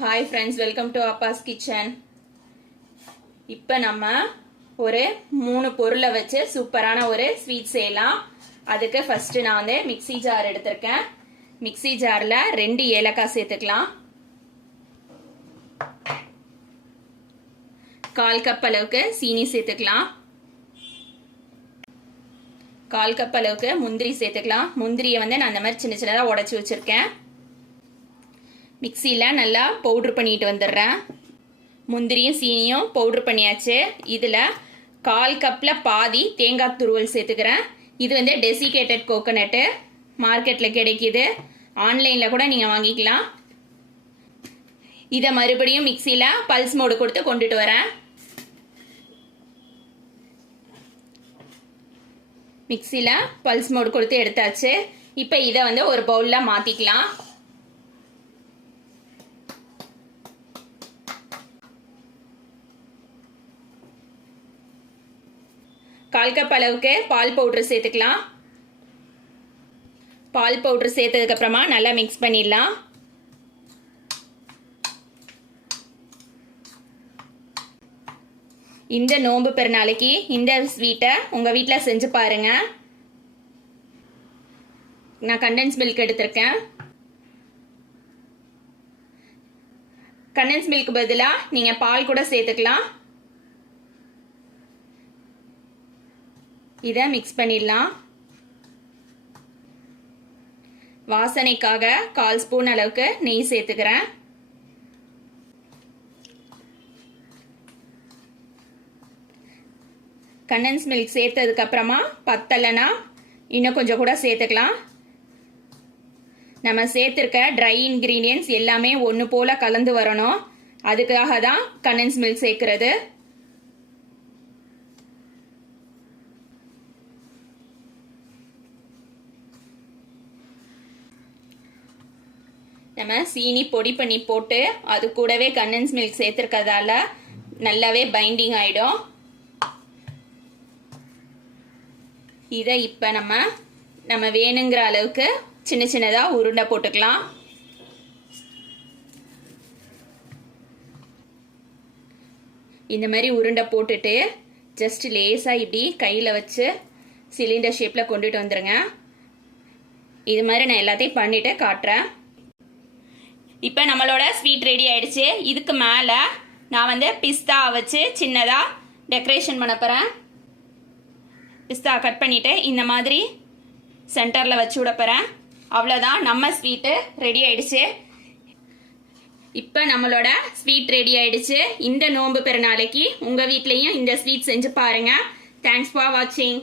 Hi friends welcome to Abbas kitchen இப்போ நம்ம ஒரு மூணு பொருளை வச்சு சூப்பரான ஒரு ஸ்வீட் செய்யலாம். அதுக்கு ஃபர்ஸ்ட் நான் வந்து மிக்ஸி ஜார் எடுத்திருக்கேன். மிக்ஸி ஜாரில் ரெண்டு ஏலக்காய் சேர்த்துக்கலாம். கால் கப் அளவுக்கு சீனி சேர்த்துக்கலாம். கால் கப் அளவுக்கு முந்திரி சேர்த்துக்கலாம். முந்திரியை வந்து நான் அந்த மாதிரி சின்ன சின்னதாக உடச்சி வச்சுருக்கேன். மிக்சியில் நல்லா பவுட்ரு பண்ணிட்டு வந்துடுறேன். முந்திரியும் சீனியும் பவுட்ரு பண்ணியாச்சு. இதில் கால் கப்பில் பாதி தேங்காய் துருவல் சேர்த்துக்கிறேன். இது வந்து டெசிகேட்டட் கோகோனட்டு மார்க்கெட்டில் கிடைக்கிது. ஆன்லைனில் கூட நீங்கள் வாங்கிக்கலாம். இதை மறுபடியும் மிக்சியில் பல்ஸ் மோடு கொடுத்து கொண்டுட்டு வரேன். மிக்சியில் பல்ஸ் மோடு கொடுத்து எடுத்தாச்சு. இப்போ இதை வந்து ஒரு பவுலில் மாற்றிக்கலாம் கால் கப் அளவுக்கு பால் பவுட்ரு சேர்த்துக்கலாம். பால் பவுட்ரு சேர்த்ததுக்கப்புறமா நல்லா மிக்ஸ் பண்ணிடலாம். இந்த நோன்பு பெருநாளைக்கு இந்த ஸ்வீட்டை உங்கள் வீட்டில் செஞ்சு பாருங்கள் நான் கண்டென்ஸ் மில்க் எடுத்திருக்கேன். கண்டென்ஸ் மில்க் பதிலாக நீங்கள் பால் கூட சேர்த்துக்கலாம். இதை மிக்ஸ் பண்ணிடலாம். வாசனைக்காக கால் ஸ்பூன் அளவுக்கு நெய் சேர்த்துக்கிறேன். கண்டன்ஸ் மில்க் சேர்த்ததுக்கு அப்புறமா பத்தலைனா இன்னும் கொஞ்சம் கூட சேர்த்துக்கலாம். நம்ம சேர்த்துருக்க ட்ரை இன்க்ரீடியன்ஸ் எல்லாமே ஒன்று போல் கலந்து வரணும். அதுக்காக தான் கண்டன்ஸ் மில்க் சேர்க்கறது. நம்ம சீனி பொடி பண்ணி போட்டு அது கூடவே கண்டன்ஸ் மில்க் சேர்த்துருக்கிறதால நல்லாவே பைண்டிங் ஆகிடும் இதை இப்போ நம்ம நம்ம வேணுங்கிற அளவுக்கு சின்ன சின்னதாக உருண்டை போட்டுக்கலாம். இந்த மாதிரி உருண்டை போட்டுட்டு ஜஸ்ட் லேசாக இப்படி கையில் வச்சு சிலிண்டர் ஷேப்பில் கொண்டுட்டு வந்துடுங்க இது மாதிரி நான் எல்லாத்தையும் பண்ணிவிட்டு காட்டுறேன். இப்போ நம்மளோட ஸ்வீட் ரெடி ஆயிடுச்சு. இதுக்கு மேலே நான் வந்து பிஸ்தா வச்சு சின்னதாக டெக்கரேஷன் பண்ண போகிறேன் பிஸ்தா கட் பண்ணிவிட்டு இந்த மாதிரி சென்டரில் வச்சு விட போகிறேன் அவ்வளோதான் நம்ம ஸ்வீட்டு ரெடி ஆயிடுச்சு. இப்போ நம்மளோட ஸ்வீட் ரெடி ஆயிடுச்சு. இந்த நோன்பு பெருநாளைக்கு உங்கள் வீட்லேயும் இந்த ஸ்வீட் செஞ்சு பாருங்கள் தேங்க்ஸ் ஃபார் வாட்சிங்